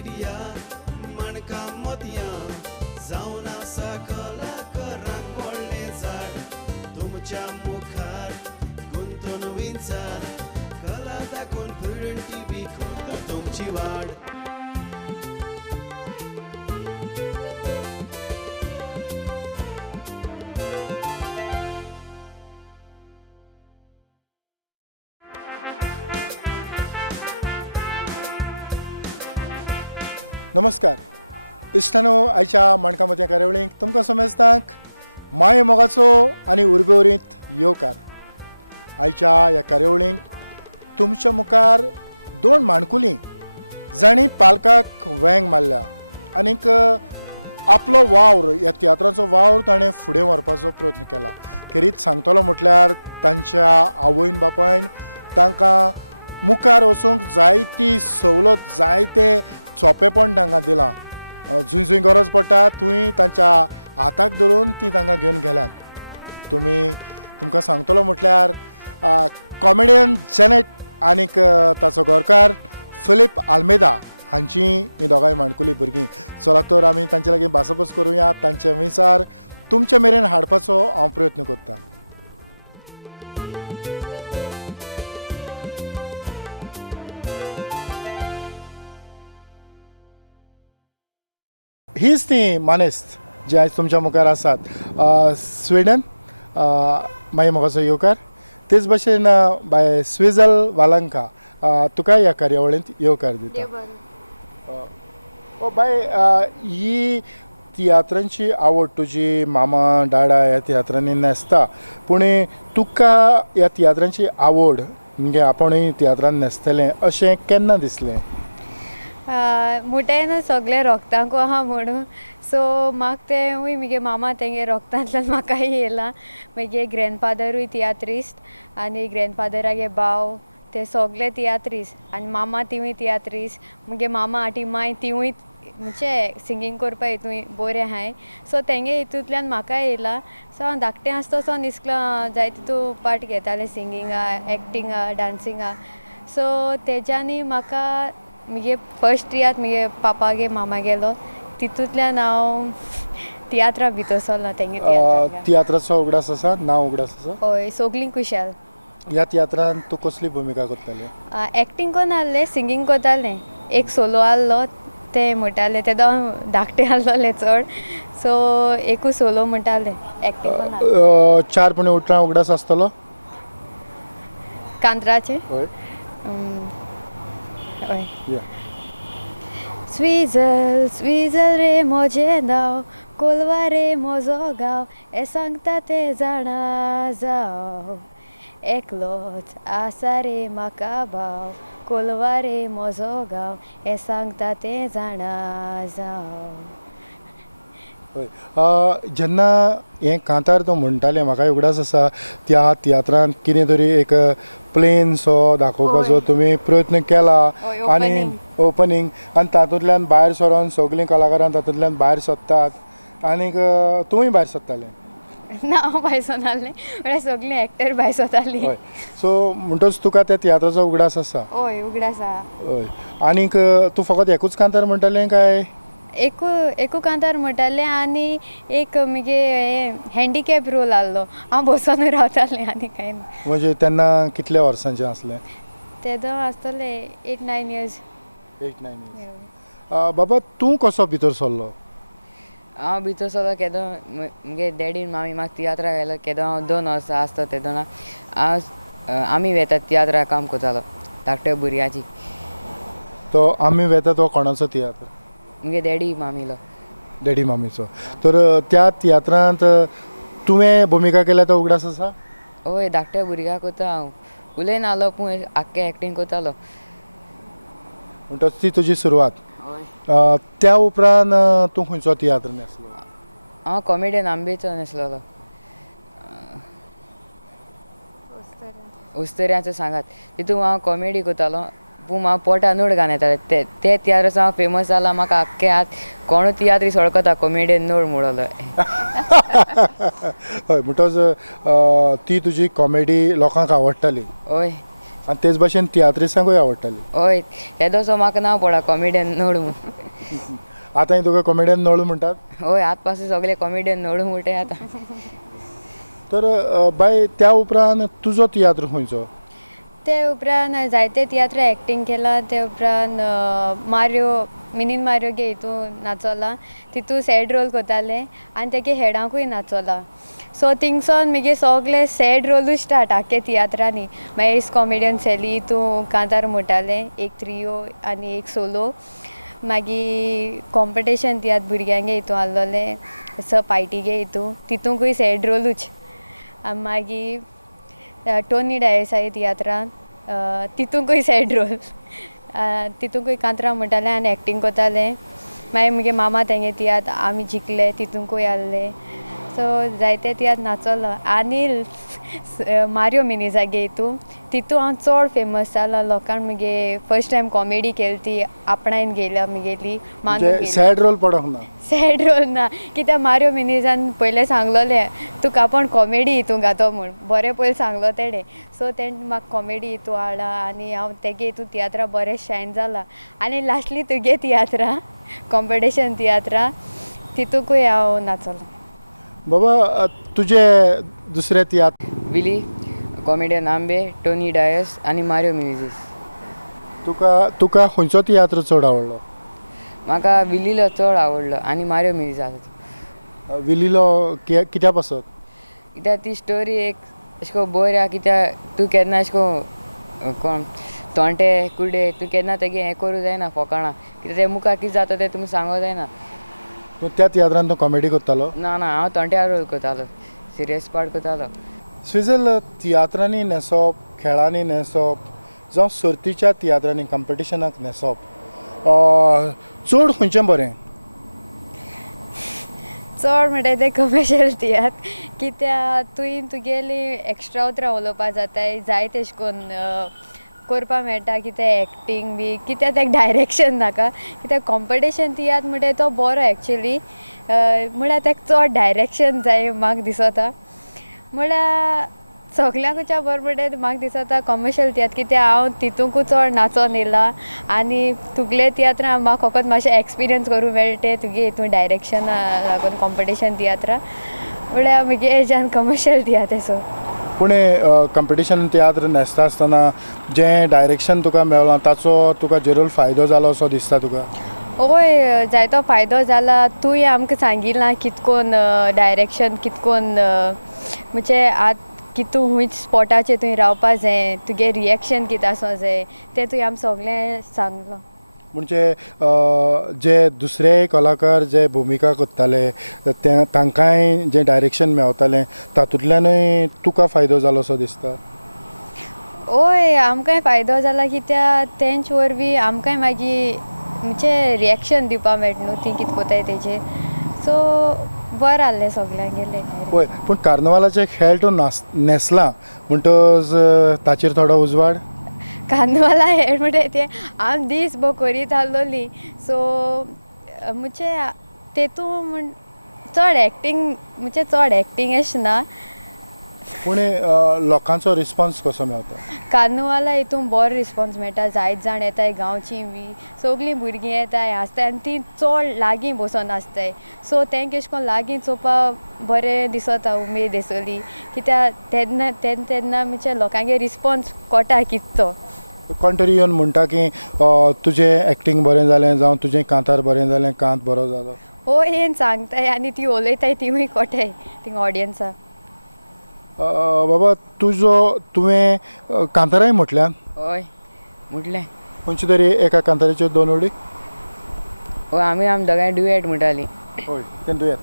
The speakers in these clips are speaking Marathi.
मिडिया मणका मोतयां जावन आसा कलाकारांक व्हडलें झाड तुमच्या मुखार गुंतून विचार कला दाखोवन प्रुडंट टीव्ही करता तुमची वाड. नमस्कार इश्टानो, आयच्या मणकामती कार्यावळीक तुमकां समेस्तांक माये मोगाचो आनी उर्बेवरीत येवकार. आयच्या ह्या कार्यावळीक तुमच्या मुखार दोन माणकुलीं जाणी पालकाक वेंग मारल्या आनीक आपलो वावर ह्या तियात्राचो वावर ताणें फुडें व्हरपाचो प्रयत्न केला. खेरीत सांगतलो म्हटल्यार तांच्या आवयन बापायन तांकां मुखार वचूंक जायती सवलत जायते सोंपेपण तांकां दिलां. जंय जंय गरज पडटा थंय तांच्या हाताक धरून ती तांकां घेवन गेल्यात. तुमकां सांगतलो म्हटल्यार कॉमेडियन जेनेट आनीक ताचो घरकार फिलीप आल्मेदा हांची ही दोगांय माणकुली भुरगीं. चला तर आमी तांचे लागीं भासाभास करुया. तांचे विचार तुमचे मेरेन हाडपाचो हांव प्रयत्न करतां. हीच ती मानेस्त जी आयज तुमच्या मुखार आसात. स्विडन मागीर मोगाचो येवकार. तेच भशेन बाय स्विझल वालंका तुकाय ह्या कार्यावळींत येवकार दिता. बाय ही तियात्रांची आवड तुजी मामा डाडा ह्या तियात्रांनी न्हेसता, पूण तुका ह्या तियात्रांची आवड म्हणजे आपुणूय तियात्रान न्हेसतलें अशें केन्ना दिसलें? मुठेन सगळे रोगतांकू आहा म्हणून सो म्हाका तेंवूय म्हगे मामा तेंगे रोगतांतल्यान म्हाकाय येयला. म्हगे ग्रॅणफादरूय तियात्रिस्ट आनी ग्रॅणफादरागे भाव ते सगळे तियात्रिस्ट आनी मामा तिवूय तियात्रिस्ट. म्हगे मामा आटी माय तिवूय म्हणजे सिंगींग करपा हितूय बरें आहाय. सो तेंगे हितूंतल्यान म्हाकाय येयला. सो हांव धाकटें आसता सावन इस्कुलां जाय तितू पार्ट घेतालें सिंगिंगा, एक्टिंगा, डांसिंगा. सो तेज्यांनी म्हाका म्हगे फर्स्ट इयरांत म्हगे पापागे मामा गेलो तितूंतल्यान हांव तियात्रा भितर सरलां. तेंगे तियात्राचो उगडास आसा, नांव उगडास आसा? हय, सोगलीं कुशाल. ह्या तियात्रान तूं कसली भुमिका करतालें? एक्टींग कोन्न आहलें, सिंगींग कोतालें. एक सोलो आहलो ते म्हणटाले तेदो हांव धाकटें आहलोलें चड. सो एकू सोलो म्हणटालें एक्टींग कोन्न. चार पुणे उठ्ठा उगडास आसतलो कांतराचें? हय. हय. स्विझल स्विझल रे म्हजें नांव, कोलवा रे म्हजो गांव, हें सांगता तें जाणा जाव. एकलोच आसा रे म्हाका भाव, कोलवा रे म्हजो गांव, हें सांगता तें जाणा जाव. जेन्ना हें कांतार तूं म्हणटालें म्हाकाय उगडास आसा त्या तियात्रांत कितें तरी एक प्लेन सो दाखोवपाचो तुमी प्रयत्न केला आनी ओपनींग आनी तातूंतल्यान भायर सरोन सगलीं कलाकारां तातूंतल्यान भायर सरतात आनीक तुंवूय भायर सरतालें? ना, हांव भायर सरनासलें, म्हळ्यार सगलीं एक्टर भायर सरतालीं. हय. सो म्हणटच तुका त्या तियात्राचो उगडास आसा? हय, उगडास आसा. हय. आनीक तूं फकत एकूच कांतार म्हणटालें काय? एकू कांतार म्हणटालें आनी एक म्हगे हें हँडिकॅप रोल आहलो. हांव बसून रावतालें आनी कांय ना. म्हणजे तेन्ना कितल्या वर्सांचें आसलें? तेदो आसतलें 8-9 इयर्स. 8-9 इयर्स. बाबा तूं कसो भितर सरलो? हांव भितर सरलो केदो म्हगे डॅडीन मामी म्हाका तियात्रा गेलो केदो हांव 2 वर्सां आसता तेदोना आमी वेतात तियात्रा काम करतालो धाकट्या भुरग्याची. तो आमी वेता तो कोणाचो तियात्र? म्हगे डॅडी मामीलो. डॅडी मामीचो. तर त्या तियात्रांत तुवें भुमिका केल्या तो उगडास आसा? हय, धाकट्या भुरग्याक कोता हांव. उलयन आहलो पूण आख्खें एक्टींग कोतालो. म्हणटच ती तुजी सुरवात. त्या उपरांत तूं खंयचो तियात्र न्हेसलो? हांव कॉमेडियन आंबेचो न्हेसलोलो. उस्तऱ्याचो सांगात तितून हांव कॉमेडी कोतालो पूण हांव पोटा नोड घालून येतालें. ते तियात्राचो हांव फेमस जाला. म्हाका आख्खे हात कोण तियात्री सळकता कॉमेडियन नोड म्हणलो. हय, म्हणटच ती तुजी कॉमेडी लोकांक आवडटाली. हय, आनी तेच भाशेन तियात्रिस्टांकूय आवडटाली. हय तेदो सो म्हाका नांव पडा कॉमेडियन नोडू आतांय तुका कॉमेडियन नळू म्हणटात. हय आत पासून सगळे कॉमेडियन नोडू म्हणटाय आतां. तर बाय त्या उपरांत तुजो तियात्र खंयचो? ते उपरांत जायते तियात्र एक्टींग केलां. ते उपरांत मिनीन मारियो गे हितून नाचोला. तितू सॅड रोल कोतालें आनी तेगे हेडांकूय नाचोला. सो थिंगसोन मुगे सगळे सॅड रोलूच स्टार्ट आख्खे तियात्रांनी. मागीर इस कॉमेडियन सेली हितू कांतार म्हणटालें, एक त्रियो आनी एक सोलो. मागीर कॉम्पिटिशन तियात्र भुरग्यांगे हितू आहलोलें पायटीगे हितू तितूंकूय सॅड रोलूच. मागीर टोनी डायसाय तियात्रांत तितूंकूय सॅड रोल. तितूंकूय कांतरां म्हणटालें आनी एक्टींग कोतालें. मागीर मुगे मामा तेंगे तियात्र आमी जिखले तितूंकूय आहलें. सो जायते तियात्र नाचोलो. आनी मारियो मिनीजागे हितू तितू हांव चड फेमस जालो. लोकांक मुगे फर्स्ट टायम कॉमेडी केली ती आपणायन गेल्या मुगेली मानून. सॅड रोल पडोंक ना. सॅड रोल ना कित्याक मारियो मिनीजान पयलें सांगलोलें तुका आपण कॉमेडी हितू घातो म्हूण. बरें पयलीं सांगलो तेणें. सो तेणें म्हाका कॉमेडी हितू हाडला आनी हांव तेगे हितू तियात्रा बरें शायन जाला. आनी लास्टली तुगे तियात्रा कॉम्पिटिशन तियात्रा तितूंकूय हांव नाचोलें. बाबा तुजे दुसरे तियात्र? विली कॉमेडियन आंबे, टोनी डायस आनी मारियो मिनीजीस. तुका खंयचो तियात्र चड आवडलो? म्हाका विलीलो चड आवडलो आनी मारियो मिनीज आसा. विलीलो कित्या पासत? कित्याक ती स्टोरी एक अशें करून बरी आहा. कित्याक तूं केन्ना अशें करून कोण तोंटे कुडे तूं केन्ना तेगे हें करूं जायना फकाणां. कित्याक ते मुखार कितें जाता तें तुमी सांगूं जायना. त्या तियात्रांत तो कॉमेडी करतालो? ना हांव तोंट्यार रोल करतालो, सिरियस पार्ट करतालो. स्विझल तियात्रांनी न्हेसप, खेळांनी न्हेसप जावं सर्तीच्या तियात्रांनी कॉम्पिटिशनाक न्हेसप चड खंयचें बरें? चड म्हणटा तें कमर्शियल तियात्र. कित्याक तुगेली एक्स्ट्रा उतरां उलोवपा जाताय. जाय तेश कोन्न करपा मेळटा. कितें एक्टींग बी कित्याक तेका डायरेक्शन नाका. कित्याक कॉम्पिटिशन तियात्र म्हणटा तो बरो एक्चुली. म्हळ्यार तेका चड डायरेक्शन जाय म्हाका दिसता. म्हळ्यार सगल्यांकूच्या बरो म्हणटा म्हाका दिसता कमर्शियल तियात्र. कित्याक हांव तितूंकू चड नाचोन येयला आनी तुगले तियात्रां म्हाका फकत मातशें एक्सपिरियन्स करूं मेळटा तुगे हितून डायरेक्शना लागून कॉम्पिटिशन तियात्रां. म्हळ्यार मुगे एजान कमर्शियल तियात्र सो. पूण कॉम्पिटिशन तियात्र न्हेसता आसतना जें डायरेक्शन तुका मेळ्ळां ताचो तुका जरूर फायदो जालो असो दिसता तुका? हय जायतो फायदो जाला. तुवें आमकां सांगिलां कितकोन डायरेक्शन कितकोन म्हणजे आतां कितू खूंयच स्पॉटाचेर तुवें रावपा जाय, तुगे रिएक्शन कितें आसूं जाय तें तुवें आमकां सगलें सांगलां. म्हणजे जे दुसरे कलाकार जे भुमिका करताले तांकांय जें डायरेक्शन मेळतालें तातूंतल्यानूय तुका फायदो जालो असो दिसता? हय आमकांय फायदो जाला. कित्याक तेंच वरवीं आमकांय मागीर म्हणजे रिएक्शन दिवपा मेळटा न्हू ती कितें कोताय तेजेर. सो बरें आहलें सगल्यांगेलें. पळय पूण कार्नवालाचे खेळ तो न्हेसला म्हणटच ताचेर थोडो उजवाड? कार्नवाला हेळ म्हणटा तें हांव दीस भर करीत आहलोली. सो म्हणजे तेतून चड एक्टींग म्हणजे चड एक्टींग अशें ना. पूण लोकांचो रिस्पॉन्स कसो मेळटा? कार्नवाला हितून बरो रिस्पॉन्स मेळटा. जायत जाण येताय गांवचीं बी सगलीं भुरगीं येताय आसताय आनी तीं चड लागीं बसून आसताय. सो तेंक अशें करून लागीं चोवपा बरें दिसता उमेद येसली. कित्याक तेन्ना म्हणजे लोकांगे रिस्पॉन्स कोटा कितलो. कोण तरी येवन म्हणटा की तुजें एक्टींग बरें जालें जावं तुजें कांतार बरें जालें, कांत बरो जालो. हो येन सांगताय आनी ती उलयताय तिवूय कोटाय थिंग ऑडियन्सा. बाबा तुवें कांताराय म्हटल्यार? हय म्हटलें. खंयची तरी एका कांताराच्यो दोन ओडी? हय आमी दोगांय डुएट म्हणटालीं. हय तें दुयेत.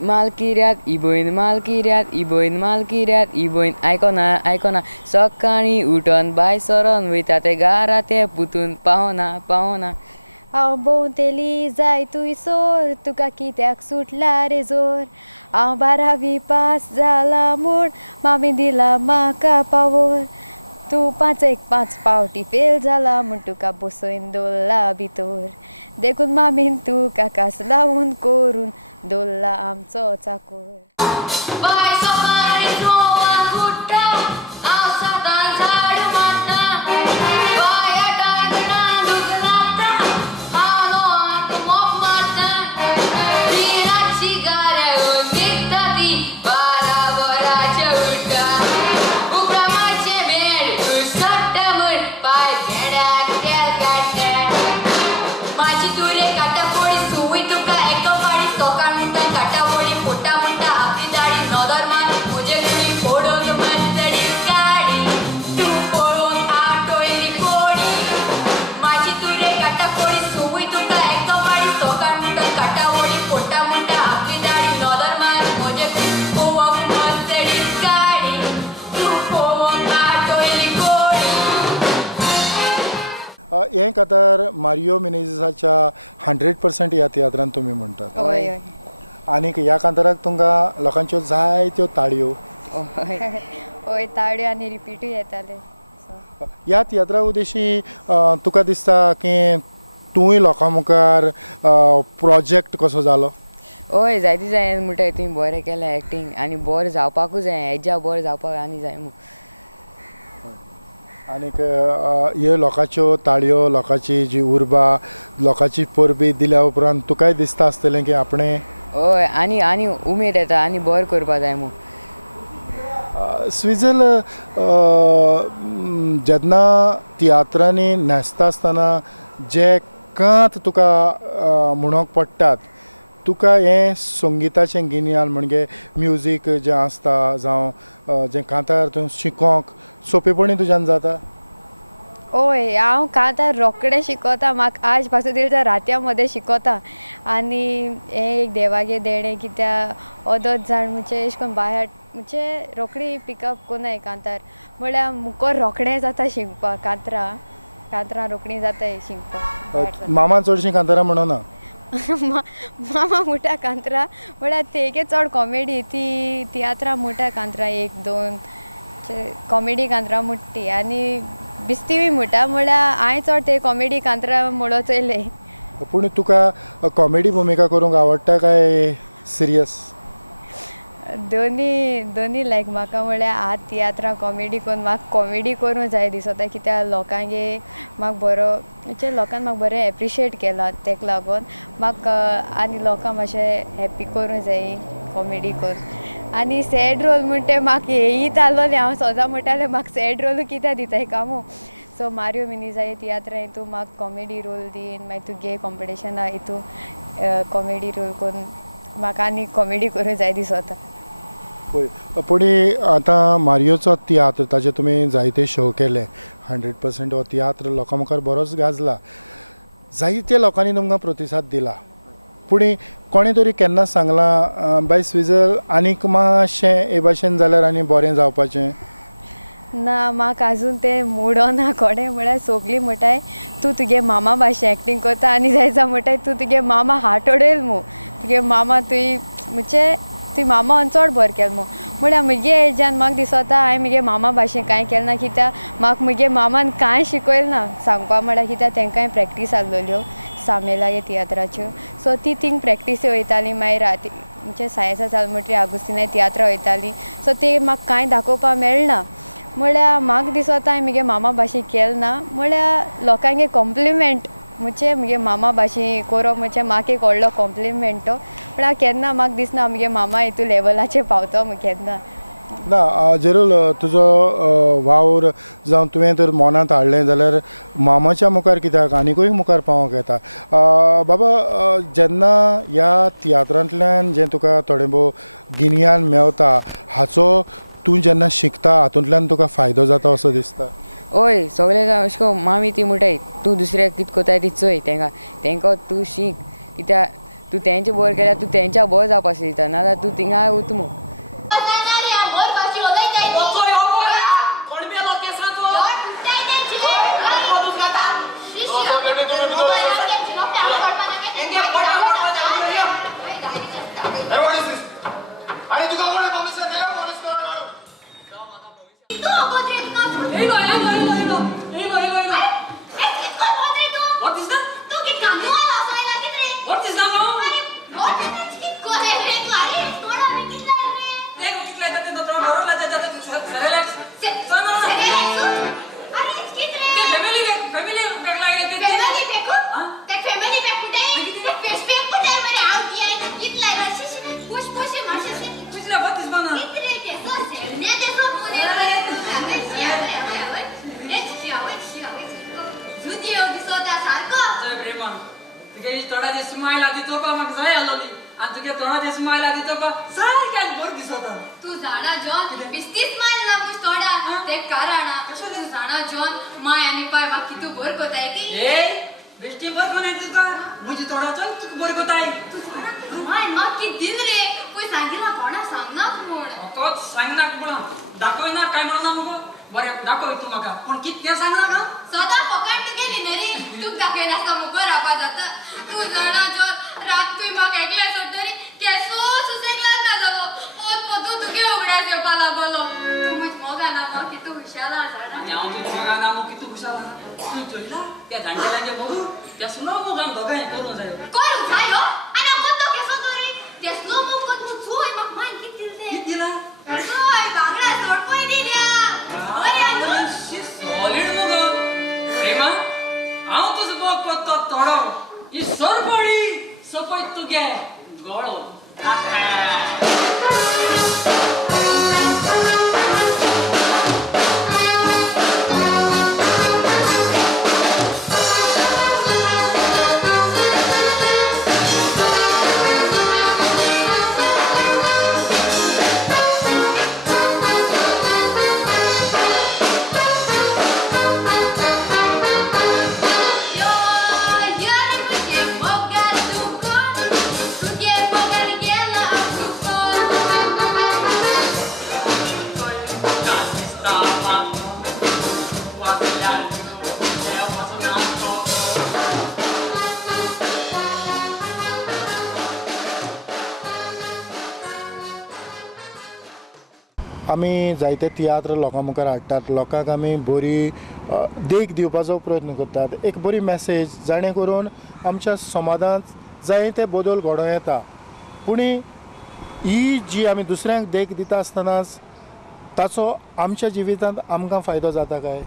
मालकिऱ्यात इबोयन मालकिऱ्यात इबोयन मालकिऱ्यात इबोयन आयकोना सकाळीं उठोन बाय सरोन वयता ते घारा ते पुतून पावना. हांव भोंवतेली जाय तुय सोर तुका कित्याक सुटला रे जोर. हांव 12वी पास जाला म्हूण मामी दिला म्हाका पावोर. तूं 5 पावटी फेल जाला म्हूण तुका बसोवन दवरला भितोर. देखून मामीन तुका कास लावून करून दवरला आमचो चाकोर. हें कातर मारियो मिनेझिसाच्या 100% ह्या तियात्रांत तुमी म्हणटात हय हय आनीक ह्या कांताराक तुमकां लोकांच्यो जायत्यो ताळयो हय हय ताळयो आनी रिपीटूय येताले सो ह्या तियात्रा उदेशी तुका दिसता की तूंय लोकां मुखार प्रोजेक्ट कसो जालो हय जायती जाय म्हणटाय तुवें बरें केलें एक्टींग आनी बरें जावपाकूच जाय हेज्या बरें जावपाक आनी जाय आनीक ह्यो लोकांच्यो ताळयो लोकांची जी उर्बा लोकांची परबी दिल्या उपरांत तुकाय दिसता आसतलें की आपणें हय आनी आनी उमेद येता आनी बरें करपा जाय स्विजल जेन्ना तियात्रांनी न्हेसता आसतना जे कांत तुका म्हणोंक पडटात तुका हें संगिताचें गिन्यान म्हणजे म्युजीक जें आसता जावं जें कांतार तूं शिकोंक सोंपेपणी तुज्यान जाता हय हांव कांतार रोखडें शिकोता म्हाका आज पासून दिल रात्यामध्ये शिकोता आनी हें एक देवागे देणें कित्याक ओदोच जाण म्हणजे अशें करून बाय हार्ट म्हणजे रोखडी पिकअप कोनाय कांतार म्हळ्यार मुको रोखडें जाता शिकपाक कांतरां रोखडीं जाताय शिकपाक मामा चडशीं कांतारां म्हणना मामा मुटा कांतरां म्हळ्यार तेगे चड कॉमेडी ती तियात्रां मुटा कांतरां एक दोन कॉमेडी कांतरां मुट्टी आनी बिस्तीय मुटा म्हळ्यार हांवें चड ते कॉमेडी कांतरां म्हणो चोयले पूण तुका कॉमेडी भुमिका करूंक आवडटा काय सिरियस दोनी लायक म्हाका म्हळ्यार आज तियात्रां कॉमेडी करून म्हाका कॉमेडी करूं जाय दिसता कित्याक लोकांगे म्हाका बरो म्हणजे लोकांन म्हाका बरें एप्रिशिएट केलां तेका लागून म्हाका आनी लोकांक मातशें हॅप्पी करूं जाय कॉमेडी करून आनी सॅड रोल म्हणटा म्हाका येयीत आसलोलें हांव सोदां म्हणटालें म्हाका सॅड रोल कित्याक दिताय कामू सो मारियो मिनेझा तियात्रा हितू म्हाका कॉमेडी रोल दीन मागीर तुगे कॉम्पिटिशना हितू कॉमेडी रोल करून म्हाका आनी कॉमेडी करूं जाय दिसता पळय पूण आतां मारियोचो तियात्र ताजे तुमी जायते शो केले 100% हो तियात्र लोकां मुखार बरोच गाजला जायत्या लोकांनी तुमकां प्रतिसाद दिला पूण कोणें तरी केन्ना सांगलां बाय स्विजल आनीक मातशें हे भाशेन जाल्यार आनी बरें जावपाचें ना म्हाका आजून तें मुडो ना कोणें म्हळ्यार सगलीं म्हणटाय तूं तुगे मामा भाशेन एक्टींग करता आनी जायचा म्हणटाय तूं तुगे मामा हार्ट ओडयल मू तुगे मामा तुवें म्हणजे तुवें मामा चड बरें केलें मू म्हळ्यार म्हगे एजान म्हाका दिसता हांवें म्हगे मामा भाशेन कांय केलें ना कित्याक म्हाका म्हगे मामान कांय शिकयलें ना सांगपा म्हळ्यार कित्याक तेंकांय प्रॅक्टीस आहलोल्यो सामेलागे तियात्राच्यो सो ती थिंग प्रॅक्टीसी वयतालीं मागीर म्हणजे सायन्सा जाल म्हणटी आगुस्तिनाय तियात्रा वयतालीं सो ते म्हाका कांय दाखोवपा मेळना म्हळ्यार म्हाका दिसता हांवें म्हगे मामा भाशेन केलें ना म्हळ्यार लोकांगे कॉम्प्लिमेंट म्हणजे म्हगे मामा भाशेन करप म्हणजे म्हाका एक व्हडलो कॉम्प्लिमेंट तो म्हळ्यार केन्ना म्हाका दिसना म्हगे मामा हितू लेवलाचेर पावतो केन्ना ना जरूर तुजो वावर जावं तुवें तर मनांत हाडलें जाल्यार मामाच्या मुखार कित्याक आनिकूय मुखार पावोंक येता बाबा जेन्ना ह्या तियात्रांतल्यान जें तुका थोडें भोव गिन्यान मेवता हाचो तूं जेन्ना शिकता हातूंतल्यान तुका फायदो जाता असो दिसता हय सगळे अशें करून मामी ती म्हणटाय तूं दुसऱ्याक कितें कोताय ती चोय तेंकां तूं शीक कित्याक तूं तेंचें बरें केल्यार तूं तेंच्या बरें जावपा शिकता नाजाल्यार तूं थिंगा वता मू तू जाणा जॉन बिस्ती स्माइल ना मुझ थोड़ा ते कारण तू जाणा जॉन माय आणि पाय मा कितू बर कोताय ती ए बिस्ती बर कोने तुका मुझे थोड़ा चल तू बर कोताय तू जाणा माय मा की दिल रे कोई सांगिला कोणा सांगना कोण तो सांगना कोण दाखव ना काय म्हणना मगो बरे दाखव तू माका पण किती सांगना का सदा पकड गेली नरी तू चोयला त्या जाणटेल्यांचे बघू त्या स्लो मोगान दोगांय करून जाय करू जायो आणि कोणतो केसो तरी ते स्लो मो कोण चोय मग माय किती दे किती दिला चोय बांगडा सोडपोय दिल्या अरे आजू सॉलिड मोगा प्रेमा हांव तुझं बॉक करतो तोडो ही सरपडी सपय तुगे गळो यो यार मुझे मोगा तू कोण तुझे मोगा गेला आमी जायते तियात्र लोकां मुखार हाडटात लोकांक आमी बरी देख दिवपाचो प्रयत्न करतात एक बरी मॅसेज जाणे करून आमच्या समाजांत जायते बदल घडोवन येता पूण ही जी आमी दुसऱ्यांक देख दिता आसतनाच ताचो आमच्या जिवितांत आमकां फायदो जाता काय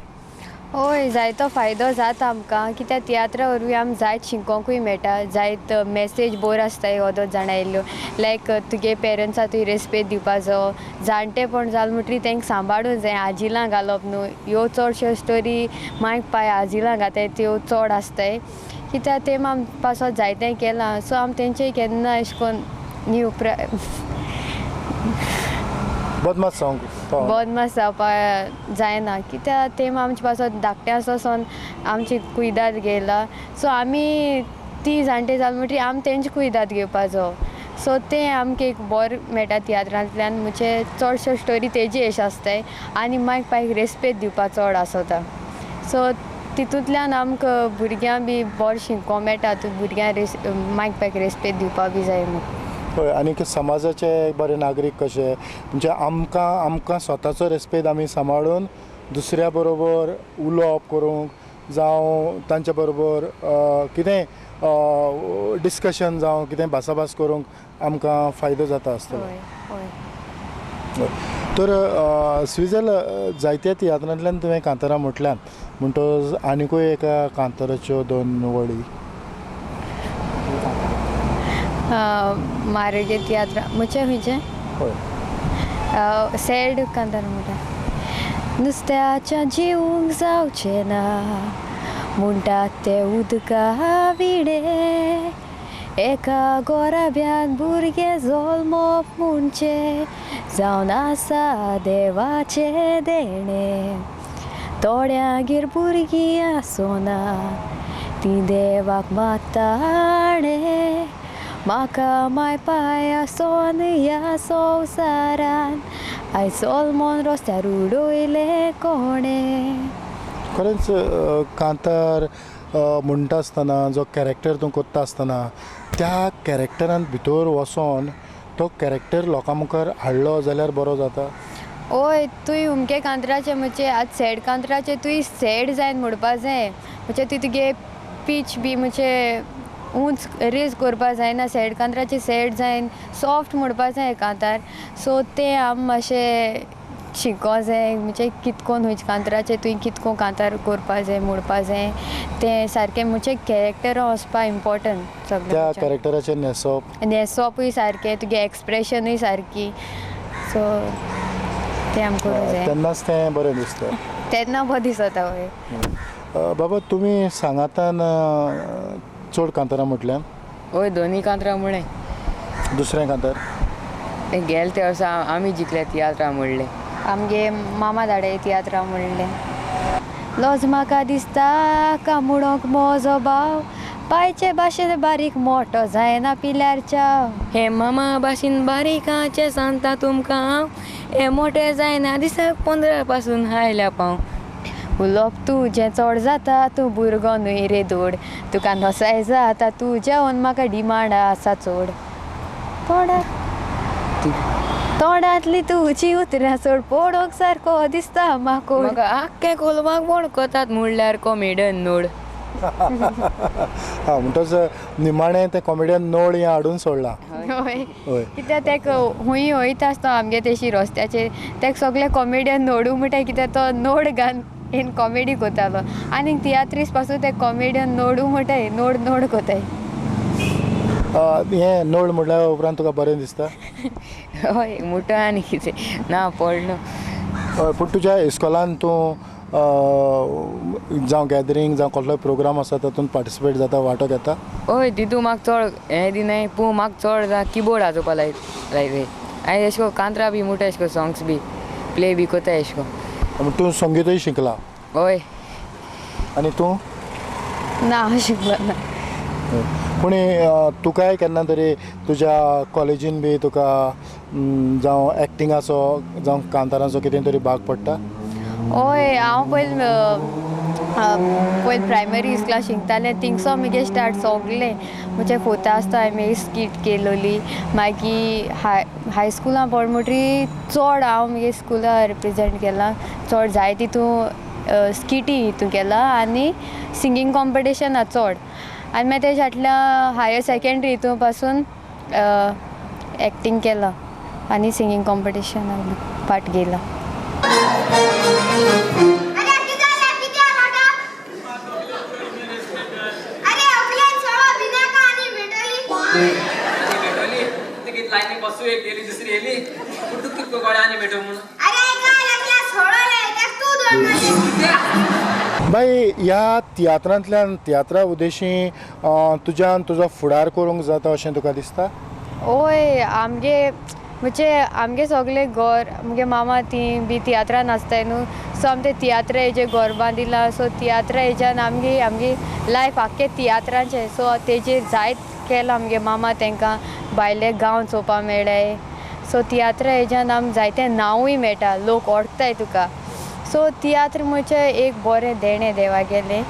हय जायतो फायदो जाता आमकां कित्याक तियात्रा वरवीं आमी जायत शिकोंकूय मेळटा जायत मॅसेज बोर आसताय ओदोच जाणा येयल्ल्यो लायक तुगे पेरंट्सा तुवें रेस्पेद दिवपाचो जाणटेपण जालें म्हणटरी तांकां सांबाळूंक जाय आजिलां घालप न्हू ह्यो चडश्यो स्टोरी मांयक पाय आजिलां घाताय त्यो चड आसताय कित्याक तें आमी पासत जायतें केलां सो आमी तेंचेय केन्ना अशें करून न्यू बदमाश सॉंग बदमाश जावपा जायना कित्याक तें आमचे पासत धाकट्यासावन आमची कुयदाद घेयला सो आमी ती जाणटे जाल म्हणटरी आमी तेंची कुयदाद घेवपाचो सो तें आमकां एक बरें मेळटा तियात्रांतल्यान म्हणजे चडश्यो स्टोरी तेजी अशी आसताय आनी मागीर पायक रेस्पेद दिवपा चड आसता सो तितूंतल्यान आमकां भुरग्यां बी बरें शिकोवंक मेळटा भुरग्यांक मागीर पायक रेस्पेद दिवपा बी जाय म्हणून हय आनीक समाजाचे बरे नागरीक कशे म्हणजे आमकां स्वताचो रेस्पेद आमी सांबाळून दुसऱ्या बरोबर उलोवप करूंक जावं तांच्या बरोबर कितेंय डिस्कशन जावं कितेंय भासाभास करूंक आमकां फायदो जाता आसतलो तर स्विजल जायत्या तियात्रांतल्यान तुवें कांतारां म्हटल्यान म्हणटच आनिकूय एका कांताराच्यो 2 वळी म्हारगे तियात्रा म्हणजे खंयचें सॅड कांतार म्हणटा नुस्त्याच्या जिवूंक जावचें ना म्हणटात ते उदका विडे एका गोराब्यान भुरगे जल्मप म्हणचे जावन आसा देवाचे देणे थोड्यांगेर भुरगीं आसोना ती देवाक माताणे म्हाका माय पाय आसोन ह्या संवसारान आयज सोलमोन रस्त्यार उडयले कोणे खरेंच कांतार म्हणटा आसतना जो कॅरेक्टर तूं करता आसतना त्या कॅरेक्टरांत भितर वचोन तो कॅरेक्टर लोकां मुखार हाडलो जाल्यार बरो जाता ओय तुवें उमके कांतराचे म्हणजे आज सॅड कांतराचे तुवें सॅड जायन म्हणपा जाय म्हणजे ती तुगे पीच बी म्हणजे उंच रेज करपा जायना सॅड कांतराचे सॅड जायन सॉफ्ट म्हणपा जाय कांतार सो तें आमी मातशें शिको जाय म्हणजे कितकोन खंयच्या कांतराचे तुवें कितको कांतार करपा जाय म्हणपा जाय तें सारकें म्हणजे कॅरेक्टरा वचपा इम्पॉर्टंट सगळें त्या कॅरेक्टराचें न्हेसोपूय सारकें तुगे एक्सप्रेशनूय सारकी सो तें आमी करूं जाय तेन्नाच तें बरें दिसता तेन्ना बरें दिसता वय बाबा तुमी सांगातान चड कांतारां म्हटल्यार हय दोनी कांतरां म्हळें दुसरें कांतार गेले ते वर्सा आमी जिखले तियात्रां म्हणले आमगे मामा धाडे तियात्रां म्हणले लॉज म्हाका दिसता कामुडोंक मोजो भाव पायचे भाशेन बारीक मोठो जायना पिल्यार चाव हे मामा भाशेन बारीकाचे सांगता तुमकां हांव हे मोठे जायना दिसाक 15 पासून हायल्या पाव उलोवप तुजें चड जाता तूं भुरगो न्हय रे दोड तुका नसाय जाता तूं जेवण म्हाका डिमांड आसा चड थोडा तोंडांतली तुजी उतरां सोड पळोवंक सारको दिसता म्हाका म्हाका आख्खें कोलमाक वळखतात म्हणल्यार कॉमेडियन नोड. हा म्हणटच निमाणें तें कॉमेडियन नोड हें हाडून सोडलां. हय हय कित्याक तेका हूंय वयता आसता आमगे तेशी रस्त्याचेर तेका सगळे कॉमेडियन नोडू म्हणटा कित्याक तो नोड घान हें कॉमेडी कोतालो आनी तियात्रीस पासून ते कॉमेडियन नोडू म्हणटाय नोड नोड कोताय. हें नोड म्हणल्यार उपरांत तुका बरें दिसता. हय मुठो आनी कितें ना पडलो. पूण तुज्या इस्कॉलान तूं जावं गॅदरींग जावं कसलोय प्रोग्राम आसा तातूंत पार्टिसिपेट जाता वांटो घेता. हय तितू म्हाका चड हें दिनाय पूण म्हाका चड किबोर्ड वाजोवपा लायताय. हांवें एशे को कांतरा बी मुठो एशे को सॉंग्स बी प्ले बी कोताय एशे को. तूं संगीतूय शिकला. हय ना हांव शिकलो ना. पूण तुकाय केन्ना तरी तुज्या कॉलेजीन बी तुका जावं एक्टिंगाचो जावं कांताराचो कितें तरी भाग पडटा. हय हांव पयलीं प्रायमरी स्कुलान शिकतालें थिंगसो म्हगे स्टार्ट सोगलें म्हणजे फोता आसता हांवें स्कीट केलोली मागीर हायस्कुलान पड म्हणटरी चड हांव म्हगे स्कुला रिप्रेजेंट केलां चड जाय तितू स्किटी हितू केलां आनी सिंगींग कॉम्पिटिशनां चड आनी मागीर तेज्या फाटल्यान हायर सेकंड्री हितू पासून एक्टींग केलां आनी सिंगींग कॉम्पिटिशनाक पार्ट घेयला. लाईनी बसू एक गेली दुसरी येली कुठं कितको गोळ्या आणि भेटू म्हणून बाई ह्या तियात्रांतल्यान तियात्रा उद्देशी तुज्यान तुजो फुडार करूंक जाता अशें तुका दिसता. हय आमगे सगळे घर मुगे मामा ती बी तियात्रान आसताय न्हू सो आमी ते तियात्र हेजे घर बांदिला सो तियात्र हेज्यान आमगे लायफ आख्खे तियात्रांचे सो तेजेर जायत केलां आमगे मामा तांकां भायले गांव चोवपा मेळ्ळाय सो तियात्र हेज्यान आमी जायते नांवूय मेळटा लोक ओळखताय तुका सो तियात्र म्हणजे एक बरें देणें देवा गेलें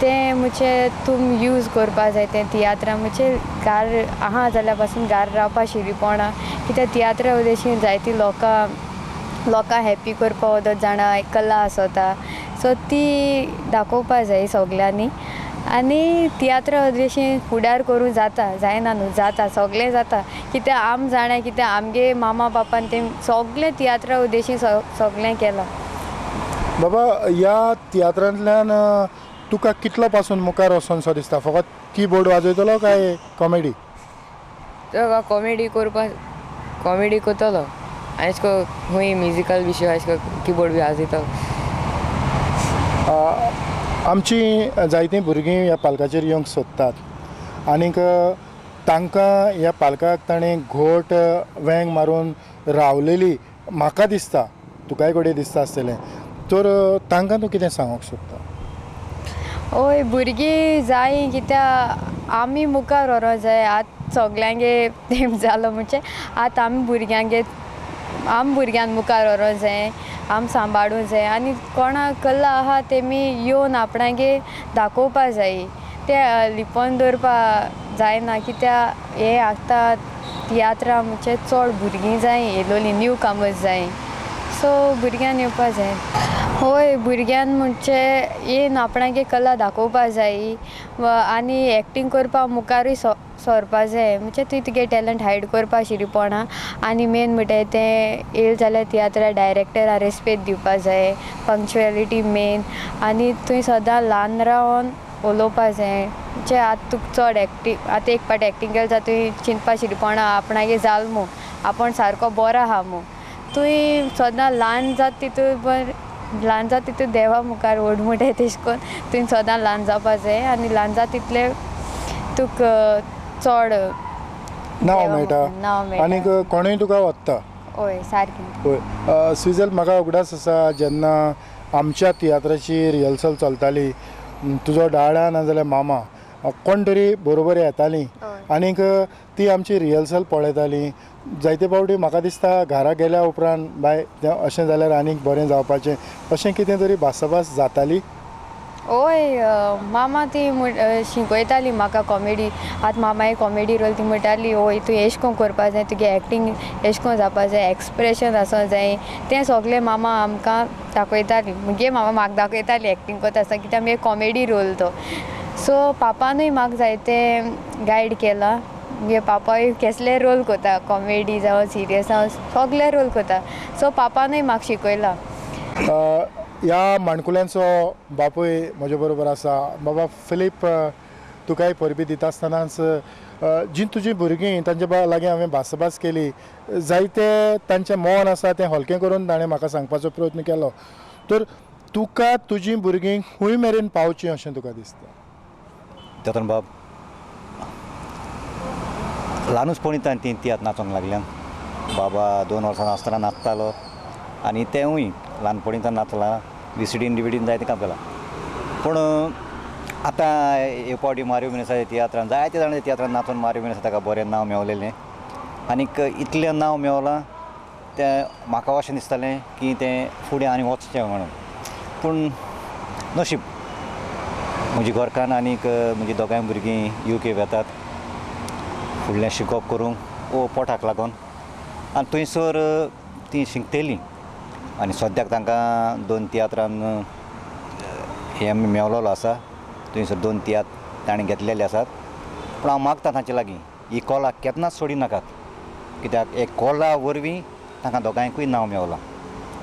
तें म्हणजे तुम यूज करपा जाय तें तियात्रां म्हणजे घार आहा जाल्या पासून घार रावपा शिरीपणा कित्याक तियात्रा उद्देशीं जायतीं लोकां हॅप्पी करपा वदत जाणा एक कला आसता सो ती दाखोवपा जाय सगल्यांनी आनी तियात्रा उद्देशीं फुडार करूं जाता जायना न्हू जाता सगळें जाता कित्याक आम जाणा कित्याक आमगे मामा पापान तें सगळें तियात्रा उद्देशीं सगळें केलां. बाबा ह्या तियात्रांतल्यान तुका कितलो पासून मुखार वचोनसो दिसता फकत कीबोर्ड वाजयतलो काय कॉमेडी. कॉमेडी कोतलो आनी एशे को हूंय म्युजिकल बी एशे को कीबोर्ड बी वाजयतलो. आमची जायतीं भुरगीं ह्या पालकाचेर येवंक सोदतात आनीक तांकां ह्या पालकाक ताणें घोट वेंग मारून रावलेली म्हाका दिसता तुकाय कडेन दिसता आसतलें तर तांकां तूं कितें सांगूंक सोदता. हय भुरगीं जाय कित्याक आमी मुखार व्हरों जाय आतां सगल्यांगे तेम जालो म्हणजे आतां आमी भुरग्यान मुखार व्हरों जाय आम सांबाळूं जाय आनी कोणाक कला आहा तेमी येवन आपणागे दाखोवपा जाय ते लिपोवन दवरपा जायना कित्याक हे आतां तियात्रा म्हणजे चड भुरगीं जाय येयलोलीं न्यू कामर्स जाय सो भुरग्यान येवपा जाय. हय भुरग्यान म्हणजे येवन आपणागे कला दाखोवपा जाय आनी एक्टींग करपा मुखारूय सरपा जाय म्हणजे तुवें तुगे टॅलंट हायड करपा शिरीपणा आनी मेन म्हणटाय तें येयले जाल्यार तियात्रा डायरेक्टराक रेस्पेद दिवपा जाय पंक्च्युएलिटी मेन आनी तुवें सदां ल्हान रावन उलोवपा जाय म्हणजे आतां तुका चड एक्टींग आतां एक पाट एक्टींग केलें जाल्यार तुवें चिंतपा शिरीपणा आपणागे जाल मू आपूण सारको बरो आहा मू तुवें सदां ल्हान जाता तितून देवा मुखार व्हड म्हणटाय तेशें कोन्न तुवें सदां ल्हान जावपा जाय आनी ल्हान जाता तितलें तुका चड नांव मेळटा आनीक कोणूय तुका वत्ता. हय सारकें. हय स्विजल म्हाका उगडास आसा जेन्ना आमच्या तियात्राची रिहर्सल चलताली तुजो डाडा नाजाल्यार मामा कोण तरी बरोबर येतालीं आनीक ती आमची रिहर्सल पळयतालीं जायते फावटी म्हाका दिसता घरा गेल्या उपरांत बाय अशें जाल्यार आनीक बरें जावपाचें अशें कितें तरी भासाभास जाताली. ओय मामा ती शिकयताली म्हाका कॉमेडी आतां मामाय कॉमेडी रोल ती म्हणटाली ओय तूं एश कोन करपा जाय तुगे एक्टींग एश कोन जावपा जाय एक्सप्रेशन आसो जाय तें सगलें मामा आमकां दाखयताली मुगे मामा म्हाका दाखयताली एक्टींग करता आसतना कित्याक मुगे कॉमेडी रोल तो सो पापानूय म्हाका जायतें गायड केलां मुगे पापाय कसले रोल करता कॉमेडी जावं सिरियस जावं सगले रोल करता सो पापानूय म्हाका शिकयलां ह्या माणकुल्यांचो बापूय म्हजे बरोबर आसा बाबा फिलीप तुकाय परबी दिता आसतनाच जीं तुजीं भुरगीं तांचे लागीं हांवें भासाभास केली जायते तांचें मन आसा तें हलकें करून ताणें म्हाका सांगपाचो प्रयत्न केलो तर तुका तुजीं भुरगीं खंय मेरेन पावचीं अशें तुका दिसता जतन बाब ल्हानूचपणींतल्यान ती तियात्र नाचोंक लागल्यान बाबा 2 वर्सां आसतना नाचतालो आनी तेंवूय ल्हानपणींतल्यान नाचलां विसीडीन डिविडीन जायतें काम केलां पूण आतां हे पावटी मारियो मिनेसा तियात्रान जायते जाण तियात्रान नाचून मारियो मिनेसा ताका बरें नांव मेवलेलें आनीक इतलें नांव मेवलां तें म्हाका अशें दिसतालें की तें फुडें आनी वचचें म्हणून पूण नशीब म्हजी घरकान्न आनीक म्हजी दोगांय भुरगीं UK वेतात फुडलें शिकोवप करूंक वो पोटाक लागून आनी थंयसर तीं शिकतेलीं आनी सद्याक तांकां 2 तियात्रान हे मेवलेलो आसा थंयसर 2 तियात्र ताणें घेतलेले आसात पूण हांव मागता तांचे लागीं ही कला केन्नाच सोडी नाकात कित्याक एक कला वरवीं तांकां दोगांयकूय नांव मेवलां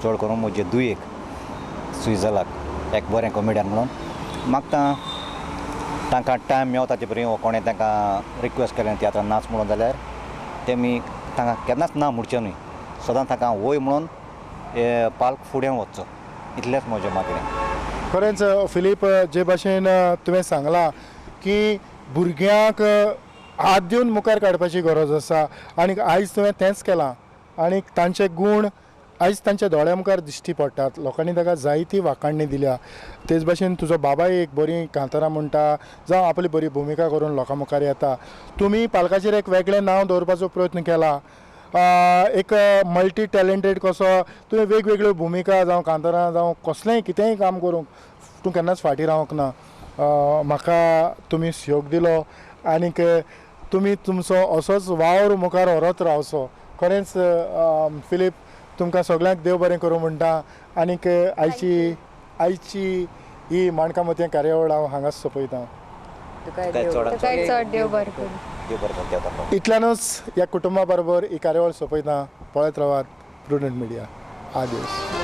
चड करून म्हजे धुयेक सुइजलाक एक बरें कॉमेडियन म्हणून मागता तांकां टायम मेवता ताचे परी कोणें तांकां रिक्वेस्ट केलें तियात्रान नाच म्हणून जाल्यार तेमी तांकां केन्नाच ना म्हणचें न्हय सदांच तांकां वय म्हणून पालक फुडें वचचो इतलेंच म्हजें मागणें खरेंच फिलीप जे भाशेन तुवें सांगलां की भुरग्यांक हात दिवन मुखार काडपाची गरज आसा आनी आयज तुवें तेंच केलां आनी तांचे गूण आयज तांच्या दोळ्या मुखार दिश्टी पडटात लोकांनी ताका जायती वाखाणणी दिल्या तेच भाशेन तुजो बाबाय एक बरी कांतारां म्हणटा जावं आपली बरी भुमिका करून लोकां मुखार येता तुमी पालकाचेर एक वेगळें नांव दवरपाचो प्रयत्न केला एक मल्टी टॅलंटेड कसो तुवें वेगवेगळ्यो भुमिका जावं कांतारां जावं कसलेंय कितेंय काम करूंक तूं केन्नाच फाटीं रावंक ना म्हाका तुमी सहयोग दिलो आनीक तुमी तुमचो असोच वावर मुखार व्हरत रावचो खरेंच फिलीप तुमकां सगळ्यांक देव बरें करूं म्हणटा आनीक आयची ही माणकामती कार्यावळ हांव हांगाच सोंपयतां चड देव बरें करूं इतल्यानूच ह्या कुटुंबा बरोबर ही कार्यावळ सोंपयता पळयत रावात प्रुडंट मिडिया आदेश